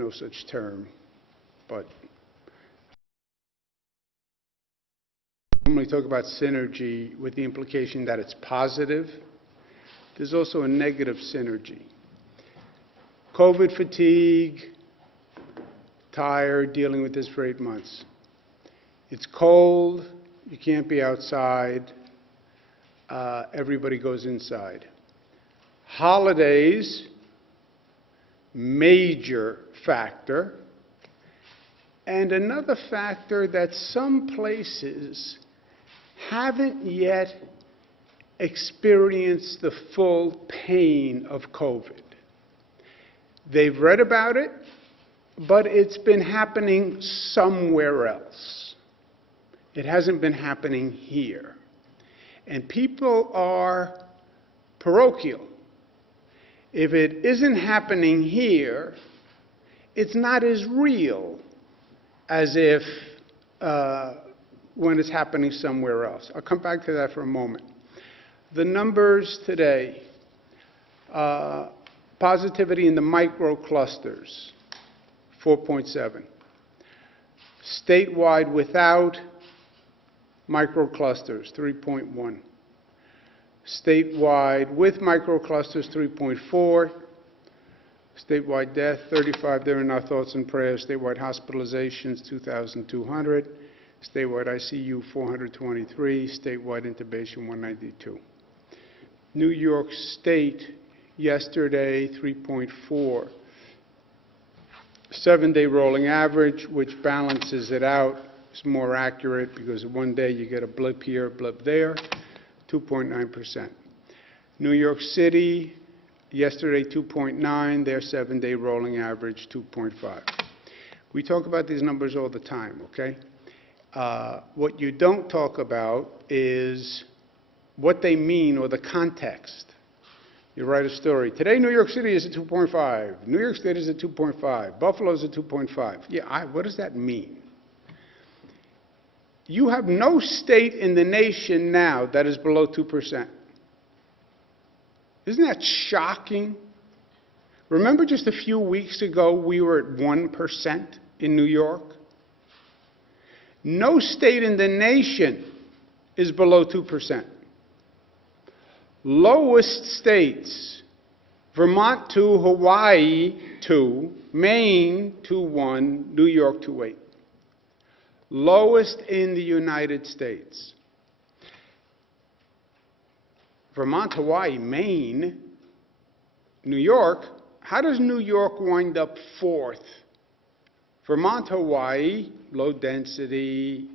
no such term, but I normally talk about synergy with the implication that it's positive. There's also a negative synergy. COVID fatigue, tired, dealing with this for 8 months. It's cold, you can't be outside, everybody goes inside. Holidays, major factor. And another factor that some places haven't yet experienced the full pain of COVID. They've read about it, but it's been happening somewhere else. It hasn't been happening here. And people are parochial. If it isn't happening here, it's not as real as if when it's happening somewhere else. I'll come back to that for a moment. The numbers today, positivity in the microclusters, 4.7. Statewide without microclusters, 3.1. Statewide with microclusters, 3.4. Statewide death, 35. They're in our thoughts and prayers. Statewide hospitalizations, 2,200. Statewide ICU, 423. Statewide intubation, 192. New York State, yesterday, 3.4. 7-day rolling average, which balances it out. It's more accurate because one day you get a blip here, a blip there. 2.9%. New York City, yesterday 2.9, their 7-day rolling average 2.5. We talk about these numbers all the time, okay? What you don't talk about is what they mean or the context. You write a story. Today, New York City is at 2.5. New York State is at 2.5. Buffalo's at 2.5. Yeah, what does that mean? You have no state in the nation now that is below 2%. Isn't that shocking? Remember just a few weeks ago we were at 1% in New York? No state in the nation is below 2%. Lowest states, Vermont 2, Hawaii 2, Maine 2.1, New York 2.8. Lowest in the United States. Vermont, Hawaii, Maine, New York. How does New York wind up 4th? Vermont, Hawaii, low density.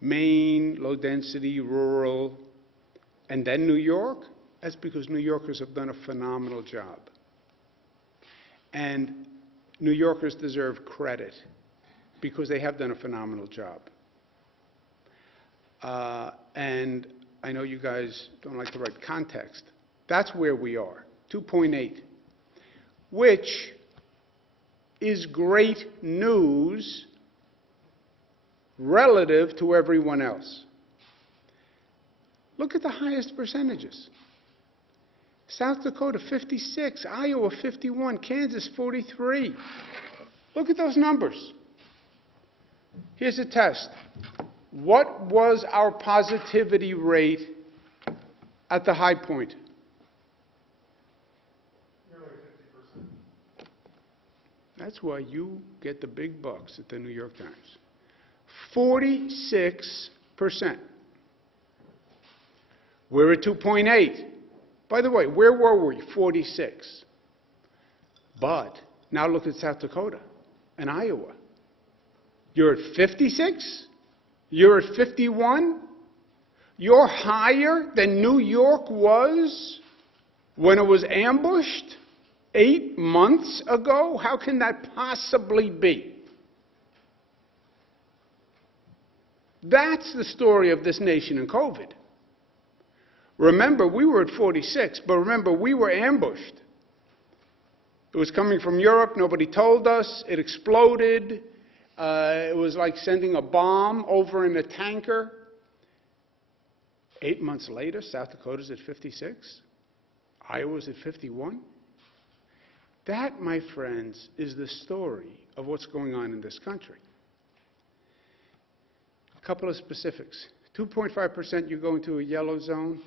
Maine, low density, rural. And then New York? That's because New Yorkers have done a phenomenal job. And New Yorkers deserve credit, because they have done a phenomenal job. And I know you guys don't like to write context. That's where we are, 2.8, which is great news relative to everyone else. Look at the highest percentages. South Dakota, 56, Iowa, 51, Kansas, 43. Look at those numbers. Here's a test. What was our positivity rate at the high point? Nearly 50%. That's why you get the big bucks at the New York Times. 46%. We're at 2.8. By the way, where were we? 46. But now look at South Dakota and Iowa. You're at 56? You're at 51? You're higher than New York was when it was ambushed 8 months ago? How can that possibly be? That's the story of this nation in COVID. Remember, we were at 46, but remember, we were ambushed. It was coming from Europe. Nobody told us. It exploded. It was like sending a bomb over in a tanker. 8 months later, South Dakota's at 56. Iowa's at 51. That, my friends, is the story of what's going on in this country. A couple of specifics. 2.5% you go into a yellow zone.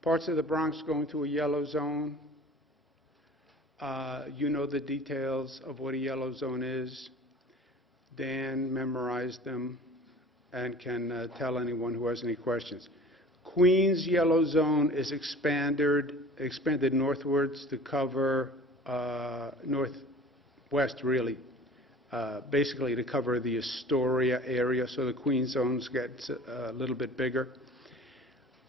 Parts of the Bronx go into a yellow zone. You know the details of what a yellow zone is. Dan memorized them and can tell anyone who has any questions. Queens yellow zone is expanded northwards to cover northwest, really, basically to cover the Astoria area, so the Queens zones gets a little bit bigger.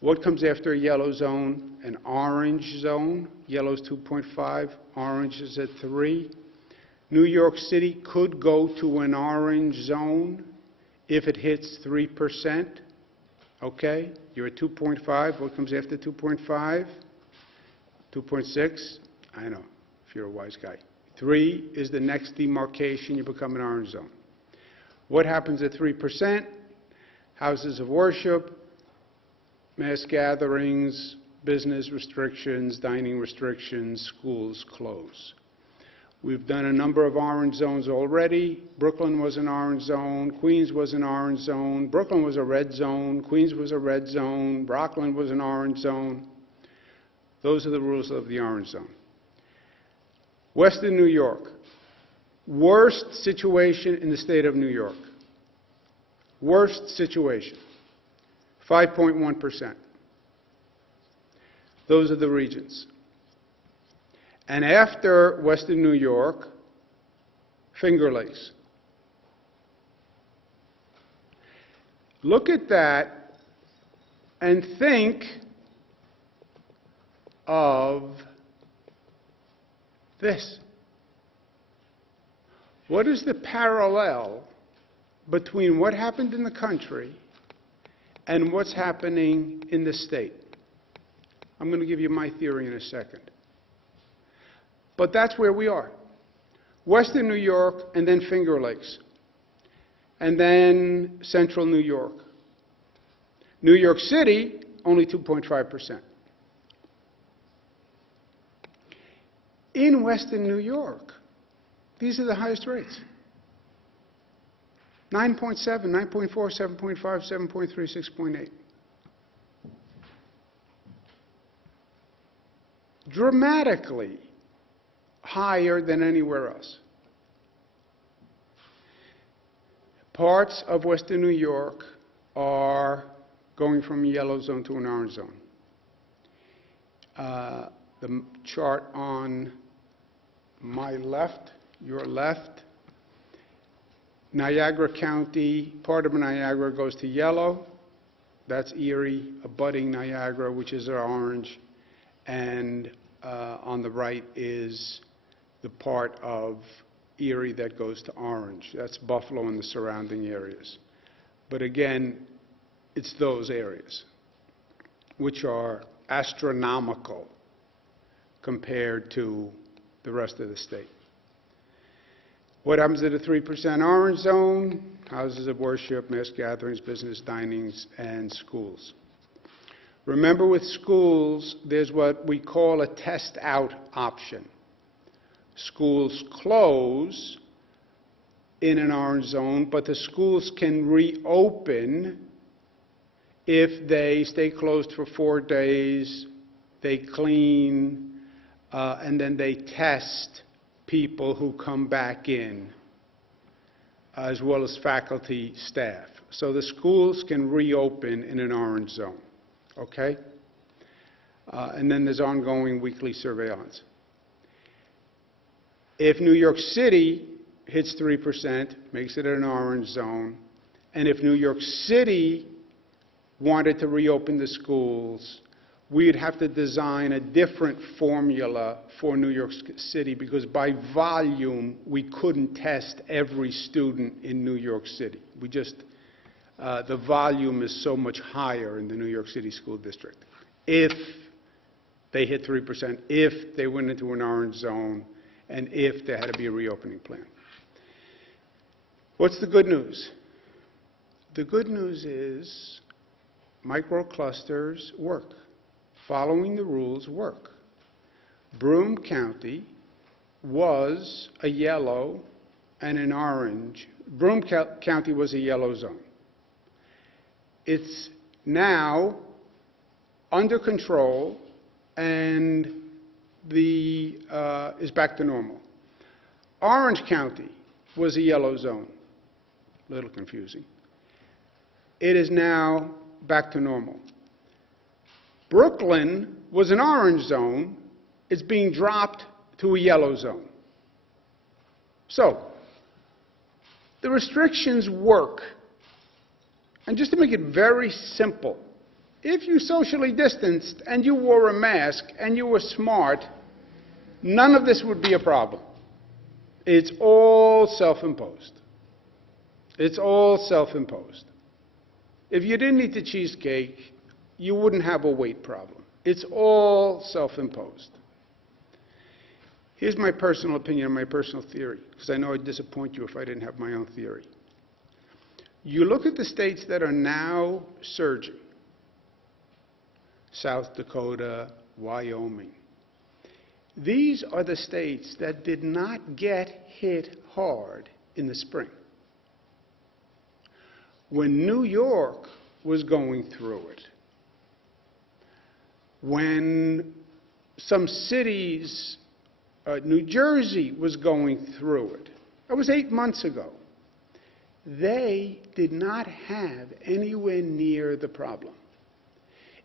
What comes after a yellow zone? An orange zone. Yellow's 2.5, orange is at 3. New York City could go to an orange zone if it hits 3%. Okay, you're at 2.5. What comes after 2.5? 2.6. I know, if you're a wise guy. 3 is the next demarcation. You become an orange zone. What happens at 3%? Houses of worship, mass gatherings, business restrictions, dining restrictions, schools close. We've done a number of orange zones already. Brooklyn was an orange zone. Queens was an orange zone. Brooklyn was a red zone. Queens was a red zone. Rockland was an orange zone. Those are the rules of the orange zone. Western New York. Worst situation in the state of New York. Worst situation. 5.1%. Those are the regions. And after Western New York, Finger Lakes. Look at that and think of this. What is the parallel between what happened in the country and what's happening in the state? I'm going to give you my theory in a second. But that's where we are. Western New York, and then Finger Lakes, and then Central New York. New York City, only 2.5%. In Western New York, these are the highest rates. 9.7, 9.4, 7.5, 7.3, 6.8. Dramatically higher than anywhere else. Parts of Western New York are going from a yellow zone to an orange zone. The chart on my left, your left, Niagara County, part of Niagara goes to yellow. That's Erie, abutting Niagara, which is orange. And on the right is the part of Erie that goes to orange. That's Buffalo and the surrounding areas. But again, it's those areas, which are astronomical compared to the rest of the state. What happens to the 3% orange zone? Houses of worship, mass gatherings, business dinings, and schools. Remember, with schools, there's what we call a test-out option. Schools close in an orange zone, but the schools can reopen if they stay closed for 4 days, they clean, and then they test people who come back in, as well as faculty, staff. So the schools can reopen in an orange zone, okay? And then there's ongoing weekly surveillance. If New York City hits 3%, makes it an orange zone, and if New York City wanted to reopen the schools, we'd have to design a different formula for New York City, because by volume, we couldn't test every student in New York City. We just, the volume is so much higher in the New York City School District. If they hit 3%, if they went into an orange zone, and if there had to be a reopening plan. What's the good news? The good news is microclusters work. Following the rules work. Broome County was a yellow and an orange. Broome County was a yellow zone. It's now under control and is back to normal. Orange County was a yellow zone. A little confusing. It is now back to normal. Brooklyn was an orange zone. It's being dropped to a yellow zone. So, the restrictions work. And just to make it very simple, if you socially distanced and you wore a mask and you were smart, none of this would be a problem. It's all self-imposed. It's all self-imposed. If you didn't eat the cheesecake, you wouldn't have a weight problem. It's all self-imposed. Here's my personal opinion and my personal theory, because I know I'd disappoint you if I didn't have my own theory. You look at the states that are now surging, South Dakota, Wyoming. These are the states that did not get hit hard in the spring. When New York was going through it, when some cities, New Jersey was going through it, that was 8 months ago, they did not have anywhere near the problem.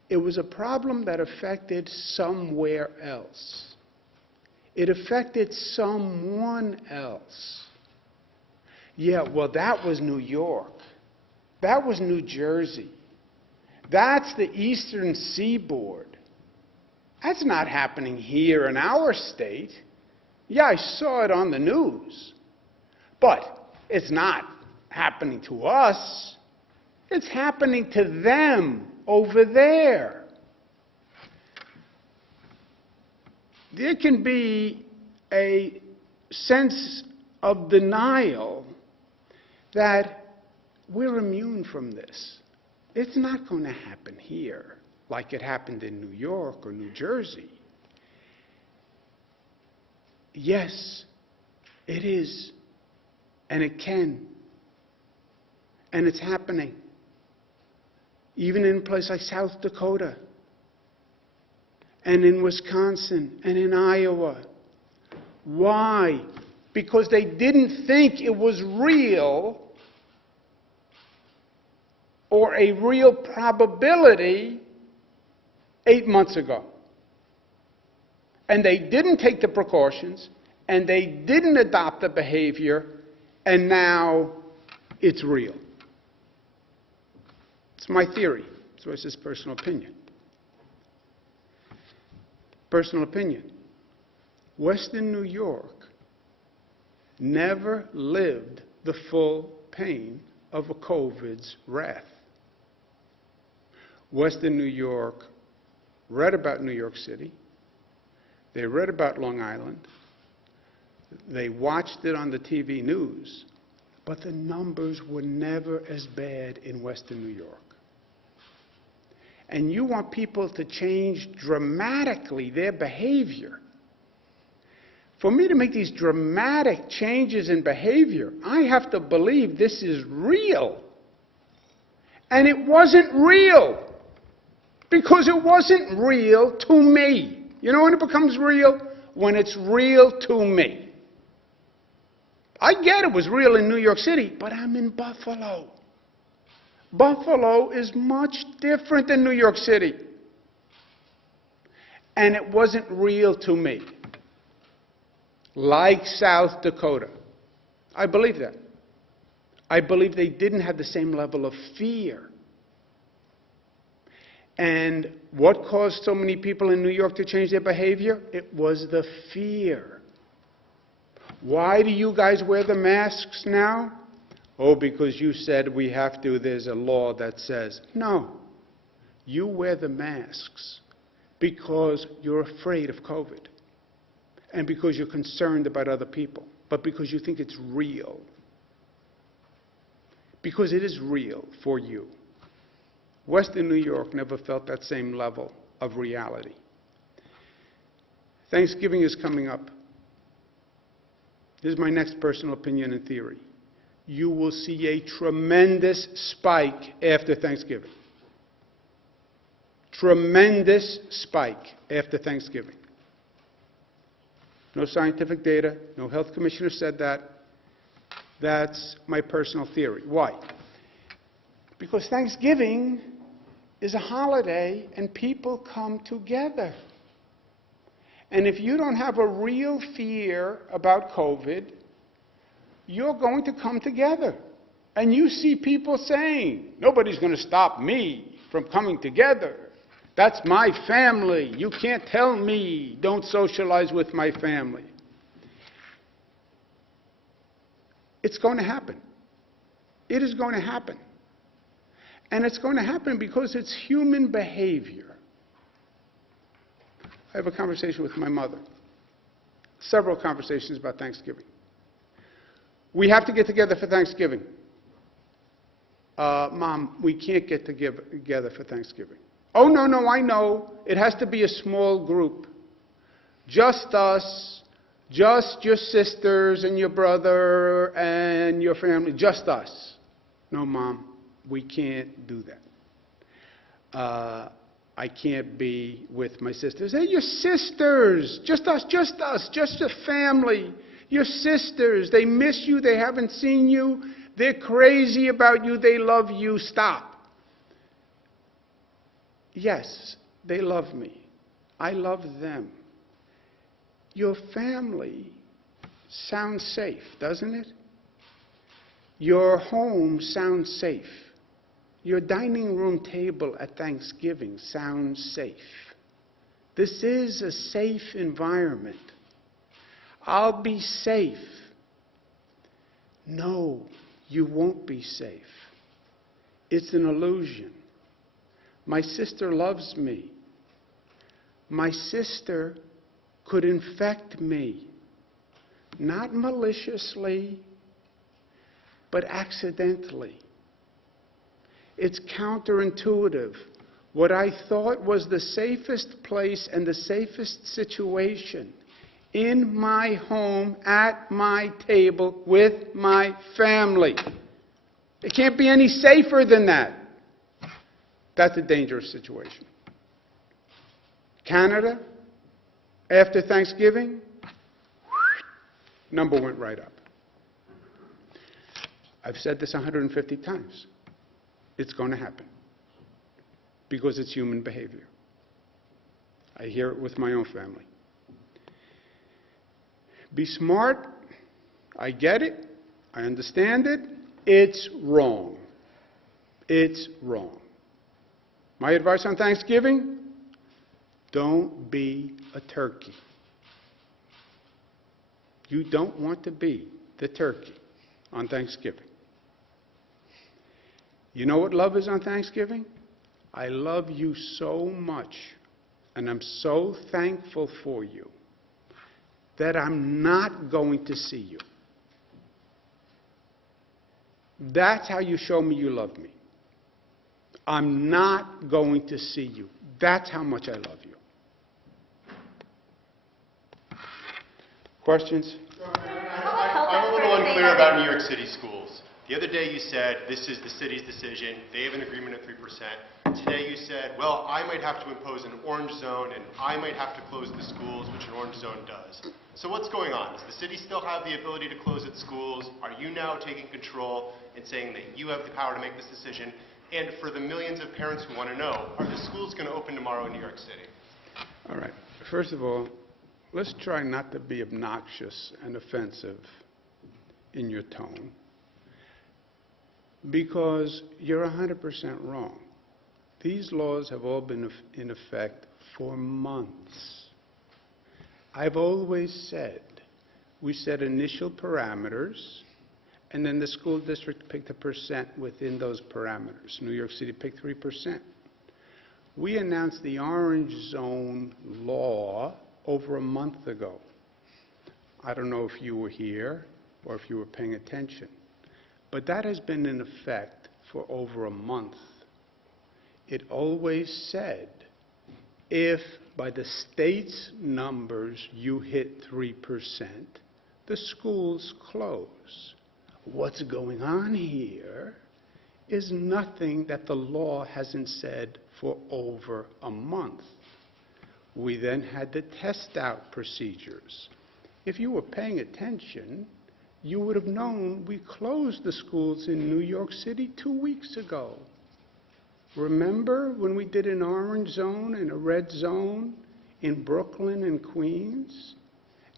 It was a problem that affected somewhere else. It affected someone else. Yeah, well, that was New York. That was New Jersey. That's the Eastern Seaboard. That's not happening here in our state. Yeah, I saw it on the news. But it's not happening to us. It's happening to them over there. There can be a sense of denial that we're immune from this. It's not going to happen here like it happened in New York or New Jersey. Yes, it is, and it can, and it's happening. Even in a place like South Dakota, and in Wisconsin, and in Iowa. Why? Because they didn't think it was real or a real probability 8 months ago. And they didn't take the precautions, and they didn't adopt the behavior, and now it's real. It's my theory. So it's just personal opinion. Personal opinion. Western New York never lived the full pain of a COVID's wrath. Western New York read about New York City. They read about Long Island. They watched it on the TV news. But the numbers were never as bad in Western New York. And you want people to change dramatically their behavior. For me to make these dramatic changes in behavior, I have to believe this is real. And it wasn't real. Because it wasn't real to me. You know when it becomes real? When it's real to me. I get it was real in New York City, but I'm in Buffalo. Buffalo is much different than New York City. And it wasn't real to me. Like South Dakota. I believe that. I believe they didn't have the same level of fear. And what caused so many people in New York to change their behavior? It was the fear. Why do you guys wear the masks now? Oh, because you said we have to, there's a law that says. No. You wear the masks because you're afraid of COVID. And because you're concerned about other people. But because you think it's real. Because it is real for you. Western New York never felt that same level of reality. Thanksgiving is coming up. This is my next personal opinion and theory. You will see a tremendous spike after Thanksgiving. Tremendous spike after Thanksgiving. No scientific data, no health commissioner said that. That's my personal theory. Why? Because Thanksgiving is a holiday and people come together. And if you don't have a real fear about COVID, you're going to come together. And you see people saying, nobody's going to stop me from coming together. That's my family. You can't tell me, don't socialize with my family. It's going to happen. It is going to happen. And it's going to happen because it's human behavior. I have a conversation with my mother. Several conversations about Thanksgiving. We have to get together for Thanksgiving. Mom, we can't get together for Thanksgiving. Oh, no, I know. It has to be a small group. Just us, just your sisters and your brother and your family, just us. No, Mom, we can't do that. I can't be with my sisters. Hey, your sisters, just us, just a family. Your sisters, they miss you, they haven't seen you, they're crazy about you, they love you, stop. Yes, they love me. I love them. Your family sounds safe, doesn't it? Your home sounds safe. Your dining room table at Thanksgiving sounds safe. This is a safe environment. I'll be safe. No, you won't be safe. It's an illusion. My sister loves me. My sister could infect me, not maliciously, but accidentally. It's counterintuitive. What I thought was the safest place and the safest situation, in my home, at my table, with my family. It can't be any safer than that. That's a dangerous situation. Canada, after Thanksgiving, number went right up. I've said this 150 times. It's going to happen because it's human behavior. I hear it with my own family. Be smart. I get it. I understand it. It's wrong. It's wrong. My advice on Thanksgiving, don't be a turkey. You don't want to be the turkey on Thanksgiving. You know what love is on Thanksgiving? I love you so much, and I'm so thankful for you, that I'm not going to see you. That's how you show me you love me. I'm not going to see you. That's how much I love you. Questions? I'm a little unclear about New York City schools. The other day you said this is the city's decision. They have an agreement at 3%. Today you said, well, I might have to impose an orange zone and I might have to close the schools, which an orange zone does. So what's going on? Does the city still have the ability to close its schools? Are you now taking control and saying that you have the power to make this decision? And for the millions of parents who want to know, are the schools going to open tomorrow in New York City? All right. First of all, let's try not to be obnoxious and offensive in your tone, because you're 100% wrong. These laws have all been in effect for months. I've always said we set initial parameters, and then the school district picked a percent within those parameters. New York City picked 3%. We announced the orange zone law over a month ago. I don't know if you were here or if you were paying attention, but that has been in effect for over a month. It always said, if by the state's numbers you hit 3%, the schools close. What's going on here is nothing that the law hasn't said for over a month. We then had the test-out procedures. If you were paying attention, you would have known we closed the schools in New York City 2 weeks ago. Remember when we did an orange zone and a red zone in Brooklyn and Queens,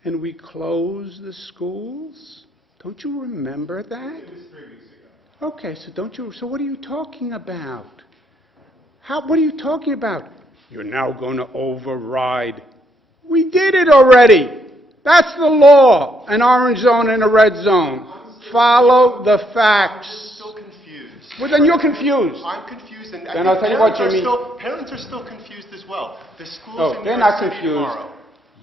and we closed the schools? Don't you remember that? It was 3 weeks ago. Okay, so what are you talking about? What are you talking about? You're now going to override. We did it already. That's the law, an orange zone and a red zone. Follow the facts. I'm still confused. Well, then you're confused. I'm confused, and Then I'll tell you what you mean. Parents are still confused as well. The schools Oh, in New they're York not City confused. tomorrow.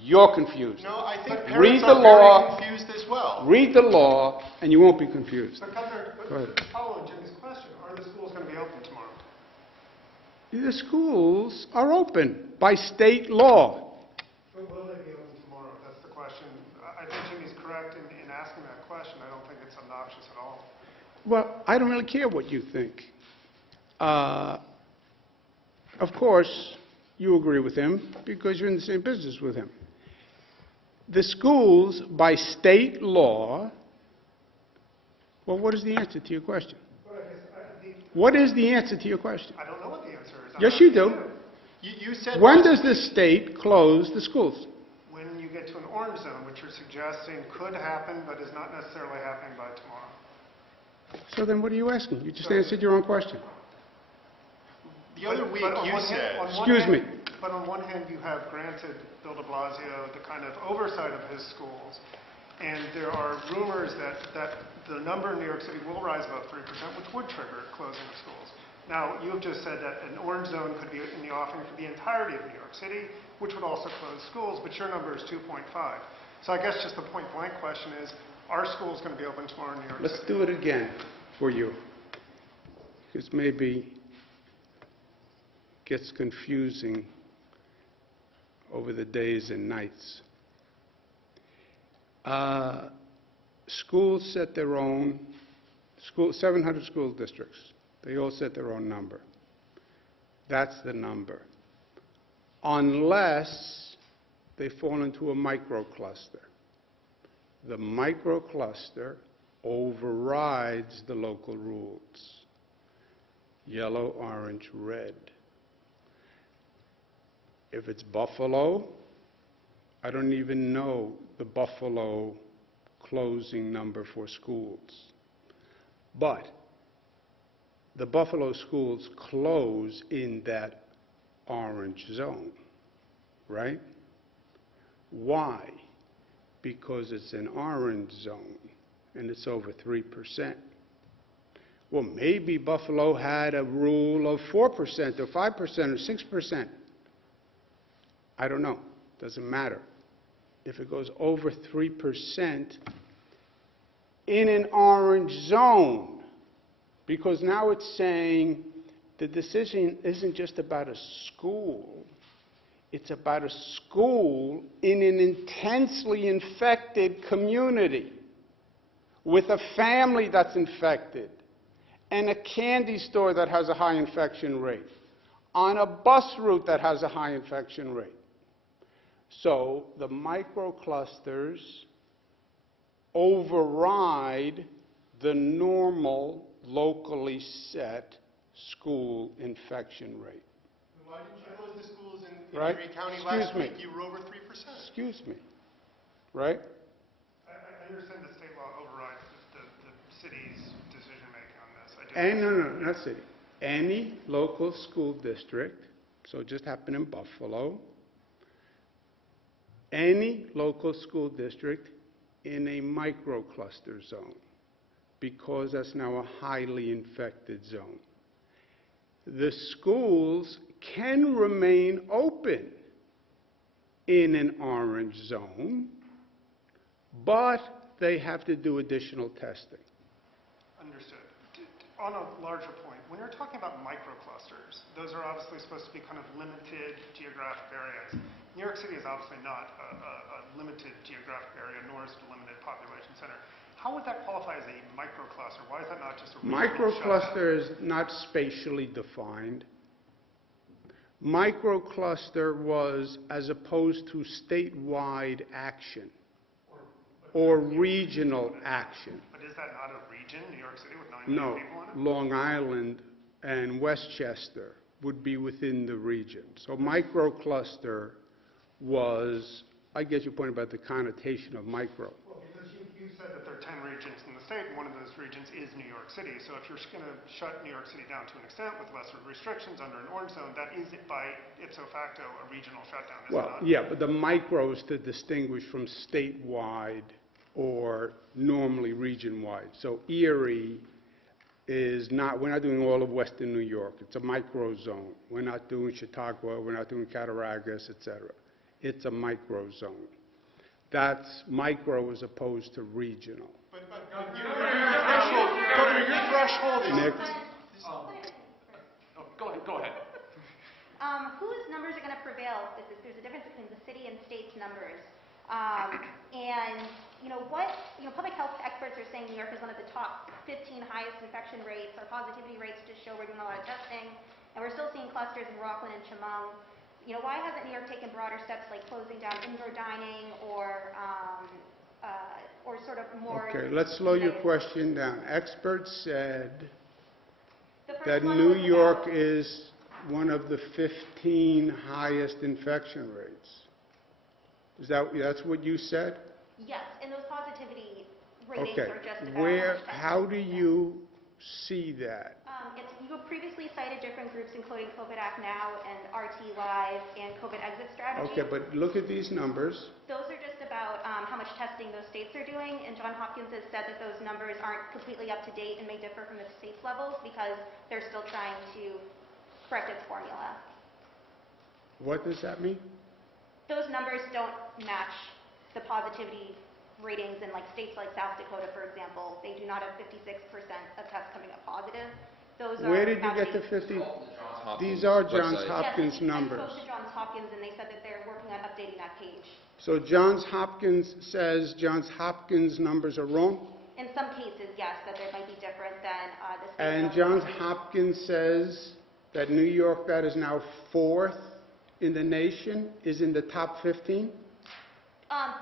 You're confused. No, I think Read parents the are law. very confused as well. Read the law, and you won't be confused. But Governor, Go ahead. following Jimmy's question, are the schools going to be open tomorrow? The schools are open by state law. But will they be open tomorrow? That's the question. I think Jimmy's correct in asking that question. I don't think it's obnoxious at all. Well, I don't really care what you think. Of course, you agree with him because you're in the same business with him. The schools, by state law, well, what is the answer to your question? But I guess What is the answer to your question? I don't know what the answer is. Yes, you do. You said When last does the week- state close the schools? When you get to an orange zone, which you're suggesting could happen but is not necessarily happening by tomorrow. So then what are you asking? You just answered your own question. The other week But on you one hand- said, on one Excuse hand- me. But on one hand, you have granted Bill de Blasio the kind of oversight of his schools, and there are rumors that the number in New York City will rise about 3%, which would trigger closing of schools. Now, you've just said that an orange zone could be in the offing for the entirety of New York City, which would also close schools, but your number is 2.5. So I guess just the point-blank question is, are schools going to be open tomorrow in New York City? Let's do it again for you, because maybe it gets confusing over the days and nights. Schools set their own, 700 school districts, they all set their own number. That's the number. Unless they fall into a microcluster. The microcluster overrides the local rules. Yellow, orange, red. If it's Buffalo, I don't even know the Buffalo closing number for schools. But the Buffalo schools close in that orange zone, right? Why? Because it's an orange zone and it's over 3%. Well, maybe Buffalo had a rule of 4% or 5% or 6%. I don't know. Doesn't matter. If it goes over 3% in an orange zone, because now it's saying the decision isn't just about a school, it's about a school in an intensely infected community with a family that's infected and a candy store that has a high infection rate, on a bus route that has a high infection rate. So the microclusters override the normal, locally set school infection rate. why didn't you close the schools in Right? Erie County Excuse last me. week? You were over 3%. Excuse me, right? I understand that state law overrides the city's decision-making on this. I do. No, not city. Any local school district, so it just happened in Buffalo, any local school district in a microcluster zone, because that's now a highly infected zone. The schools can remain open in an orange zone, but they have to do additional testing. Understood. on a larger point, when you're talking about microclusters, those are obviously supposed to be kind of limited geographic areas. New York City is obviously not a limited geographic area, nor is it a limited population center. How would that qualify as a microcluster? Why is that not just a regional Microcluster is not spatially defined. Microcluster was as opposed to statewide action or regional action. But is that not a region, New York City, with 9 million No, people in it? Long Island and Westchester would be within the region. So microcluster was, I get your point about the connotation of micro. Well, because you said that there are 10 regions in the state, and one of those regions is New York City. So if you're going to shut New York City down to an extent with lesser restrictions under an orange zone, that is, by ipso facto, a regional shutdown, is it Well, not? yeah, but the micro is to distinguish from statewide or normally region-wide. So Erie is not, we're not doing all of western New York. It's a micro zone. We're not doing Chautauqua, we're not doing Cattaraugus, et cetera. It's a micro zone. That's micro as opposed to regional. But Governor, your threshold is... Nick? Go ahead. Whose numbers are going to prevail? There's a difference between the city and state's numbers. Public health experts are saying New York is one of the top 15 highest infection rates. Our positivity rates just show we're doing a lot of testing, and we're still seeing clusters in Rockland and Chemung. Why hasn't New York taken broader steps like closing down indoor dining or sort of more... Okay, let's slow your question down. Experts said The first that one New was York about- is one of the 15 highest infection rates. That's what you said? Yes, and those positivity ratings Okay. are just about... How do you see that? You previously cited different groups, including COVID Act Now and RT Live and COVID Exit Strategy. Okay, but look at these numbers. Those are just about how much testing those states are doing, and Johns Hopkins has said that those numbers aren't completely up to date and may differ from the state's levels because they're still trying to correct its formula. What does that mean? Those numbers don't match the positivity ratings in states like South Dakota, for example. They do not have 56% of tests coming up positive. Those are Where did you get the 50? These are Johns Hopkins Yes, numbers. I spoke to Johns Hopkins, and they said that they're working on updating that page. So Johns Hopkins says Johns Hopkins numbers are wrong? In some cases, yes, that there might be different than the state. And level. Johns Hopkins says that New York, that is now 4th in the nation, is in the top 15?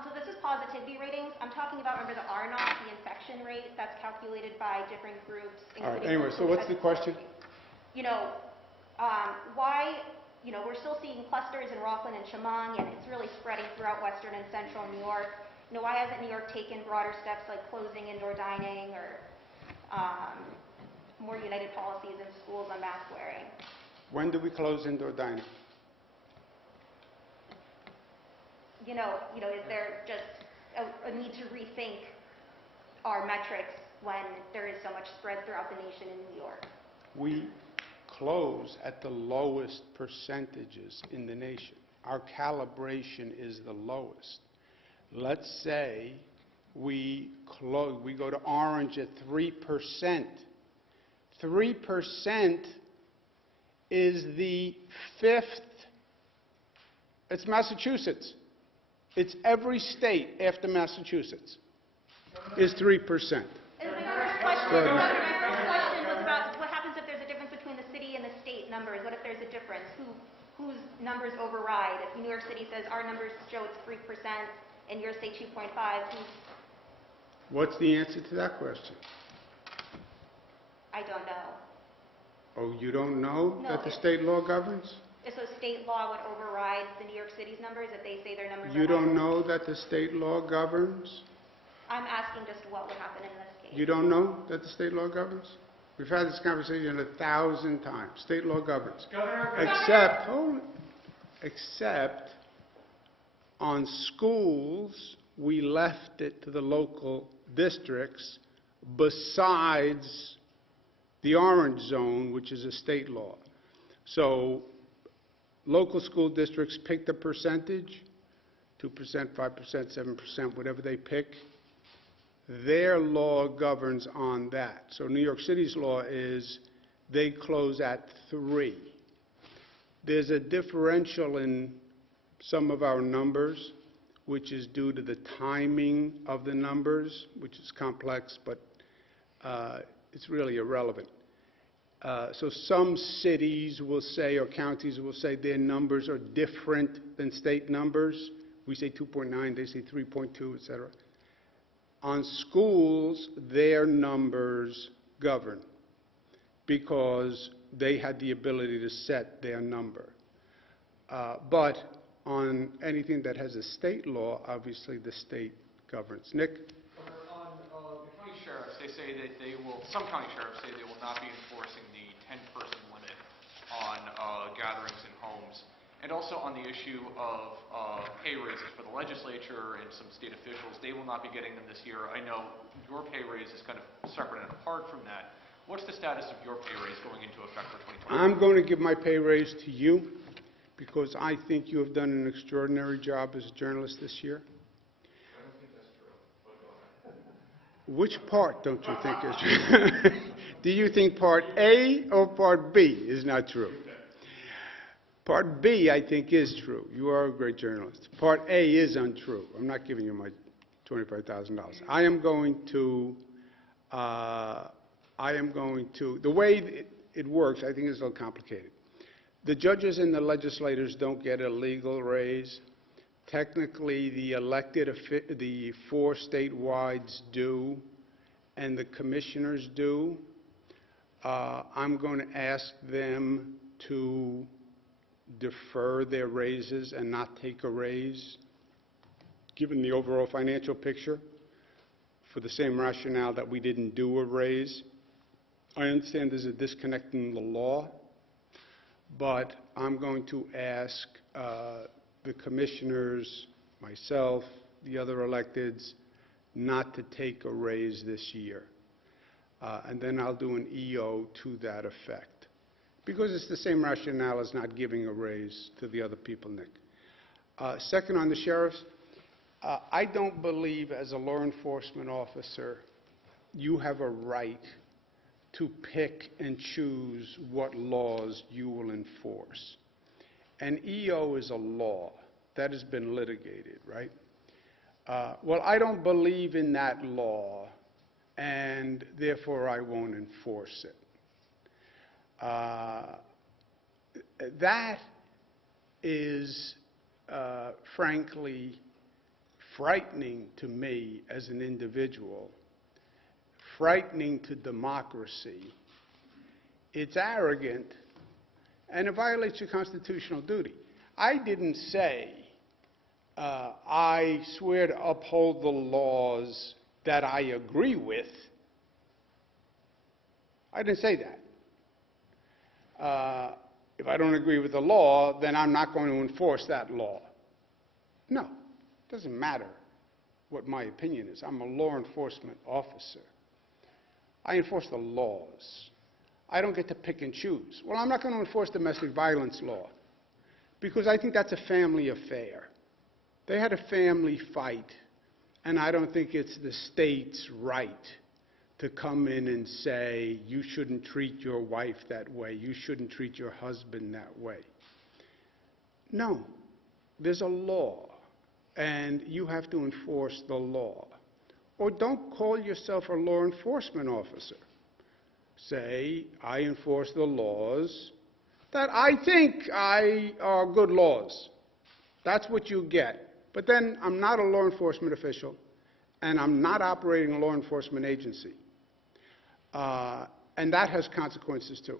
So this is positivity ratings. I'm talking about, remember, the R-naught, the infection rate that's calculated by different groups. All right, including anyway, so what's the question? Why, we're still seeing clusters in Rockland and Chemung, and it's really spreading throughout western and central New York. Why hasn't New York taken broader steps like closing indoor dining or more united policies in schools on mask wearing? When do we close indoor dining? Is there just a need to rethink our metrics when there is so much spread throughout the nation in New York? We close at the lowest percentages in the nation. Our calibration is the lowest. Let's say we go to orange at 3%. 3% is the 5th. It's Massachusetts. It's every state after Massachusetts is 3%. And my first question was about what happens if there's a difference between the city and the state numbers. What if there's a difference? Whose numbers override? If New York City says our numbers show it's 3% and yours say 2.5, What's the answer to that question? I don't know. Oh, you don't know No, that the it's- state law governs? So state law would override the New York City's numbers if they say their numbers are You don't higher? know that the state law governs? I'm asking just what would happen in this case. You don't know that the state law governs? We've had this conversation 1,000 times. State law governs. Except on schools, we left it to the local districts besides the orange zone, which is a state law. So local school districts pick the percentage, 2%, 5%, 7%, whatever they pick. their law governs on that. So New York City's law is they close at 3. There's a differential in some of our numbers, which is due to the timing of the numbers, which is complex, but it's really irrelevant. So some cities will say, or counties will say, their numbers are different than state numbers. We say 2.9, they say 3.2, et cetera. On schools, their numbers govern because they had the ability to set their number. But on anything that has a state law, obviously the state governs. Nick? On the county sheriffs, they say that they will, some county sheriffs say they will not be enforcing the 10-person limit on gatherings in homes. And also on the issue of pay raises for the legislature and some state officials, they will not be getting them this year. I know your pay raise is kind of separate and apart from that. What's the status of your pay raise going into effect for 2020? I'm going to give my pay raise to you because I think you have done an extraordinary job as a journalist this year. I don't think that's true, but go ahead. Which part don't you think is true? Do you think part A or part B is not true? Part B, I think, is true. You are a great journalist. Part A is untrue. I'm not giving you my $25,000. I am going to, the way it works, I think is a little complicated. The judges and the legislators don't get a legal raise. Technically, the the 4 statewide do, and the commissioners do. I'm going to ask them to defer their raises and not take a raise, given the overall financial picture, for the same rationale that we didn't do a raise. I understand there's a disconnect in the law, but I'm going to ask the commissioners, myself, the other electeds, not to take a raise this year. And then I'll do an EO to that effect. Because it's the same rationale as not giving a raise to the other people, Nick. Second, on the sheriffs, I don't believe as a law enforcement officer you have a right to pick and choose what laws you will enforce. An EO is a law that has been litigated, right? Well, I don't believe in that law, and therefore I won't enforce it. That is, frankly, frightening to me as an individual, frightening to democracy. It's arrogant, and it violates your constitutional duty. I didn't say, I swear to uphold the laws that I agree with. I didn't say that. If I don't agree with the law, then I'm not going to enforce that law. No, it doesn't matter what my opinion is. I'm a law enforcement officer. I enforce the laws. I don't get to pick and choose. Well, I'm not going to enforce domestic violence law because I think that's a family affair. They had a family fight, and I don't think it's the state's right to come in and say, you shouldn't treat your wife that way, you shouldn't treat your husband that way. No, there's a law, and you have to enforce the law. Or don't call yourself a law enforcement officer. Say, I enforce the laws that I think are good laws. That's what you get. But then I'm not a law enforcement official, and I'm not operating a law enforcement agency. And that has consequences too.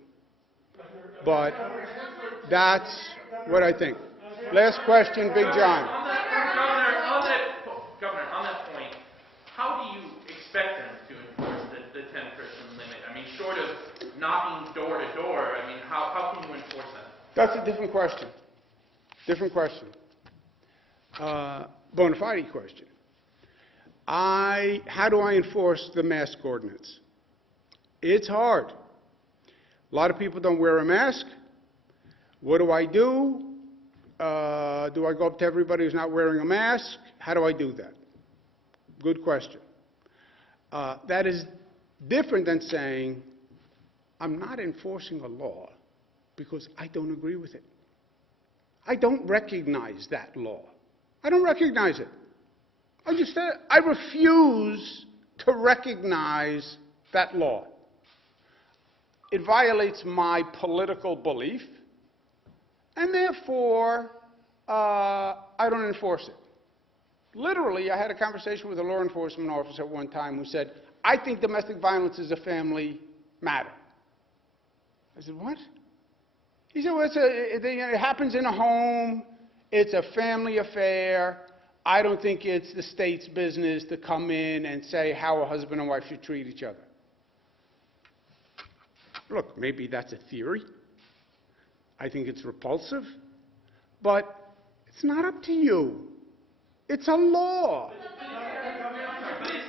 But that's what I think. Last question, Big John. Governor, on that point, how do you expect them to enforce the 10-person limit? I mean, short of knocking door to door, I mean, how can you enforce that? That's a different question. Different question. Bona fide question. How do I enforce the mask ordinance? It's hard. A lot of people don't wear a mask. What do? Do I go up to everybody who's not wearing a mask? How do I do that? Good question. That is different than saying, I'm not enforcing a law because I don't agree with it. I don't recognize that law. I don't recognize it. I refuse to recognize that law. It violates my political belief, and therefore, I don't enforce it. Literally, I had a conversation with a law enforcement officer at one time who said, I think domestic violence is a family matter. I said, what? He said, well, it happens in a home, it's a family affair. I don't think it's the state's business to come in and say how a husband and wife should treat each other. Look, maybe that's a theory. I think it's repulsive, but it's not up to you. It's a law. But is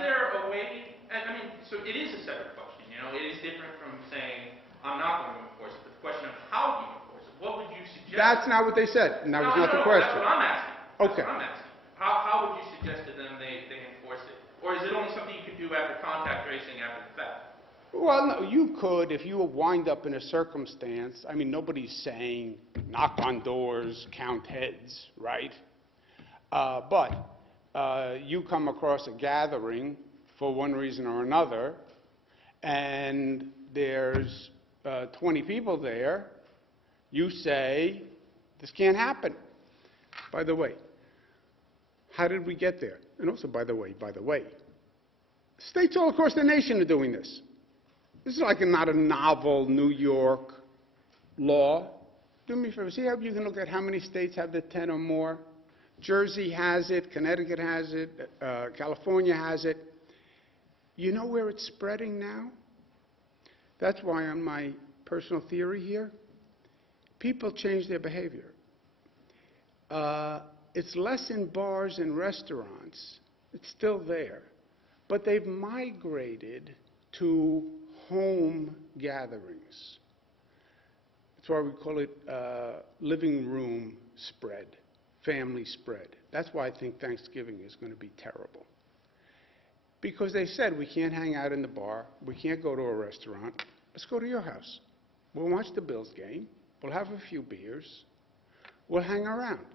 there a way, I mean, so it is a separate question, it is different from saying, I'm not going to enforce it, but the question of how do you enforce it, what would you suggest? That's not what they said, and that was not the question. That's what I'm asking. Okay. That's what I'm asking. How would you suggest to them they enforce it? Or is it only something you could do after contact tracing after the fact? Well, no, you could if you wind up in a circumstance. I mean, nobody's saying knock on doors, count heads, right? But you come across a gathering for one reason or another, and there's 20 people there. You say, this can't happen. By the way, how did we get there? And also, by the way, states all across the nation are doing this. This is like not a novel New York law. Do me a favor, see how you can look at how many states have the 10 or more? Jersey has it, Connecticut has it, California has it. You know where it's spreading now? That's why on my personal theory here, people change their behavior. It's less in bars and restaurants. It's still there. But they've migrated to home gatherings. That's why we call it living room spread, family spread. That's why I think Thanksgiving is going to be terrible. Because they said we can't hang out in the bar, we can't go to a restaurant. Let's go to your house. We'll watch the Bills game. We'll have a few beers. We'll hang around.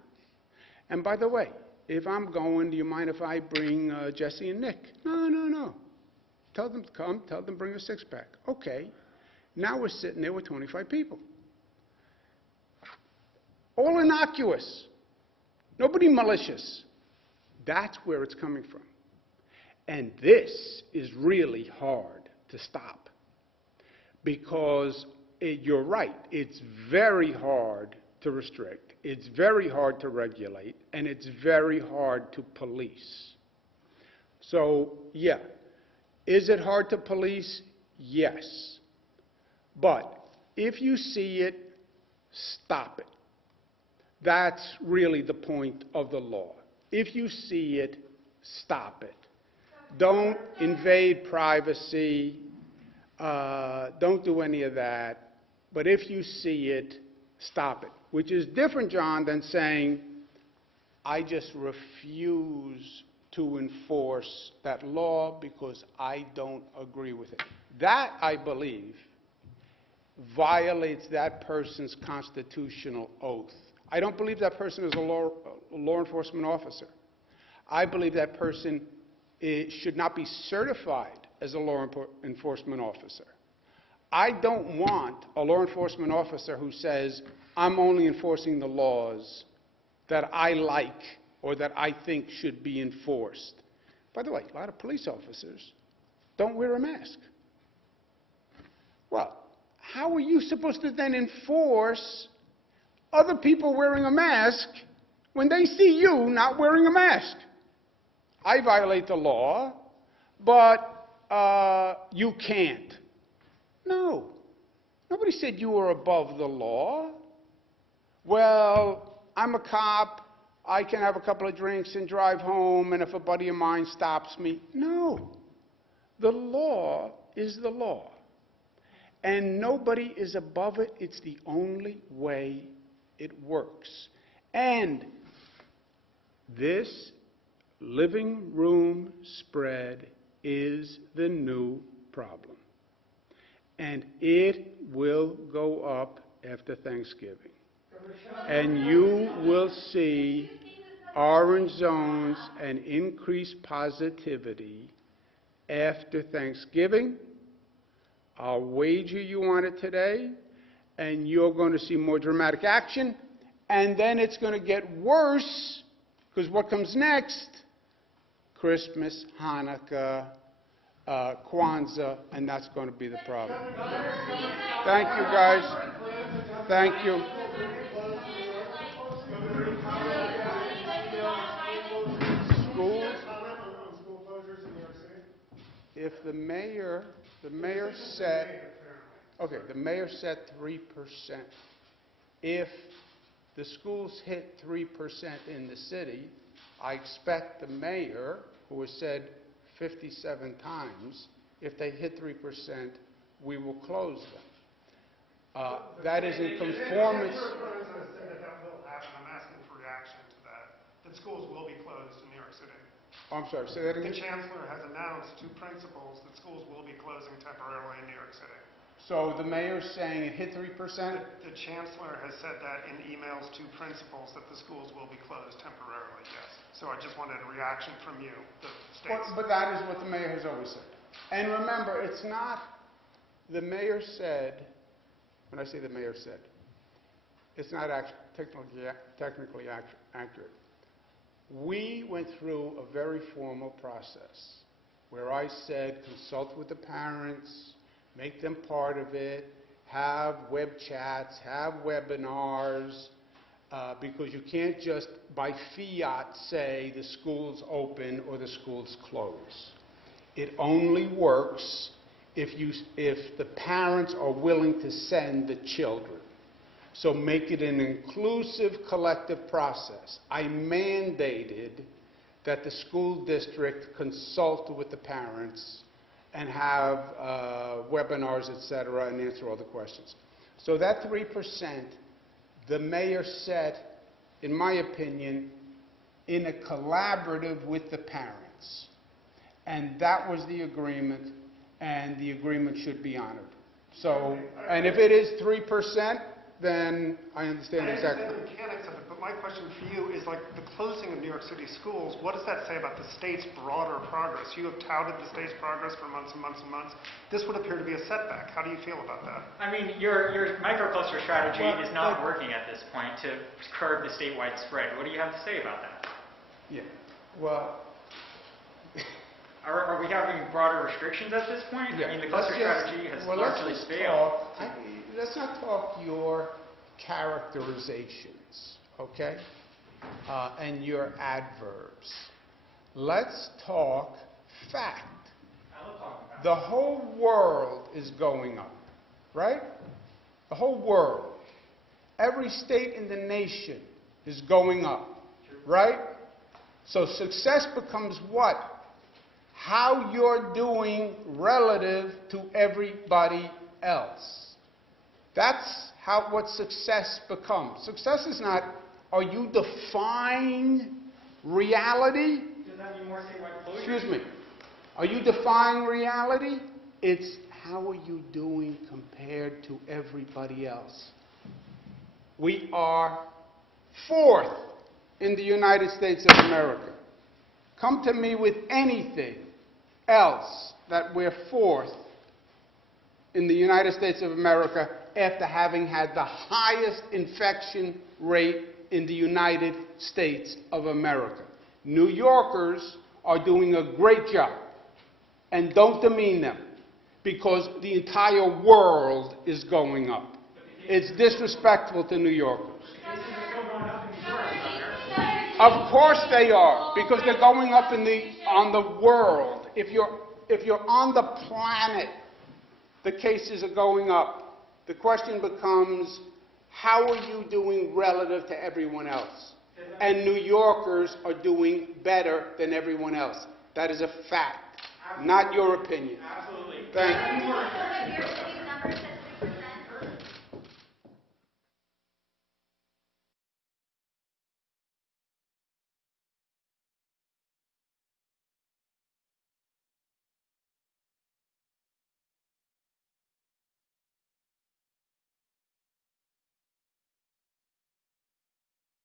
And by the way, if I'm going, do you mind if I bring Jesse and Nick? No. Tell them to come. Tell them to bring a six-pack. Okay. Now we're sitting there with 25 people. All innocuous. Nobody malicious. That's where it's coming from. And this is really hard to stop. Because you're right. It's very hard to restrict. It's very hard to regulate. And it's very hard to police. So, yeah. Is it hard to police? Yes. But if you see it, stop it. That's really the point of the law. If you see it, stop it. Don't invade privacy. Don't do any of that. But if you see it, stop it. Which is different, John, than saying, I just refuse to enforce that law because I don't agree with it. That, I believe, violates that person's constitutional oath. I don't believe that person is a law enforcement officer. I believe that person should not be certified as a law enforcement officer. I don't want a law enforcement officer who says, I'm only enforcing the laws that I like or that I think should be enforced. By the way, a lot of police officers don't wear a mask. Well, how are you supposed to then enforce other people wearing a mask when they see you not wearing a mask? I violate the law, but you can't. No. Nobody said you were above the law. Well, I'm a cop. I can have a couple of drinks and drive home, and if a buddy of mine stops me. No. The law is the law. And nobody is above it. It's the only way it works. And this living room spread is the new problem. And it will go up after Thanksgiving. And you will see orange zones and increased positivity after Thanksgiving. I'll wager you on it today, and you're going to see more dramatic action, and then it's going to get worse, because what comes next? Christmas, Hanukkah, Kwanzaa, and that's going to be the problem. Thank you, guys. Thank you. Schools, if the mayor said, okay, the mayor said 3%. If the schools hit 3% in the city, I expect the mayor, who has said 57 times, if they hit 3%, we will close them. That is in conformance. That will happen. I'm asking for reaction to that schools will be closed in New York City. I'm sorry, say that again? The chancellor has announced to principals that schools will be closing temporarily in New York City. So the mayor's saying it hit 3%? The chancellor has said that in emails to principals that the schools will be closed temporarily, yes. So I just wanted a reaction from you, the states. But that is what the mayor has always said. And remember, it's not, the mayor said, when I say the mayor said, it's not technically accurate. We went through a very formal process where I said consult with the parents, make them part of it, have web chats, have webinars, because you can't just by fiat say the school's open or the school's closed. It only works if the parents are willing to send the children. So make it an inclusive collective process. I mandated that the school district consult with the parents and have webinars, et cetera, and answer all the questions. So that 3%, the mayor set, in my opinion, in a collaborative with the parents. And that was the agreement, and the agreement should be honored. So, and if it is 3%, then I understand exactly. I understand the mechanics of it, but my question for you is, like, the closing of New York City schools, what does that say about the state's broader progress? You have touted the state's progress for months and months and months. This would appear to be a setback. How do you feel about that? I mean, your microcluster strategy is not working at this point to curb the statewide spread. What do you have to say about that? Yeah, well... Are we having broader restrictions at this point? Yeah, I mean, the cluster strategy has largely failed. Let's not talk your characterizations, okay, and your adverbs. Let's talk fact. I love talking about it. The whole world is going up, right? The whole world. Every state in the nation is going up, right? So success becomes what? How you're doing relative to everybody else. That's what success becomes. Success is not, are you defying reality? Does that mean more statewide closure? Excuse me. Are you defying reality? It's how are you doing compared to everybody else? We are 4th in the United States of America. Come to me with anything else that we're 4th in the United States of America after having had the highest infection rate in the United States of America. New Yorkers are doing a great job, and don't demean them, because the entire world is going up. It's disrespectful to New Yorkers. Of course they are, because they're going up on the world. If you're on the planet, the cases are going up. The question becomes, how are you doing relative to everyone else? And New Yorkers are doing better than everyone else. That is a fact, not your opinion. Absolutely. Thank you.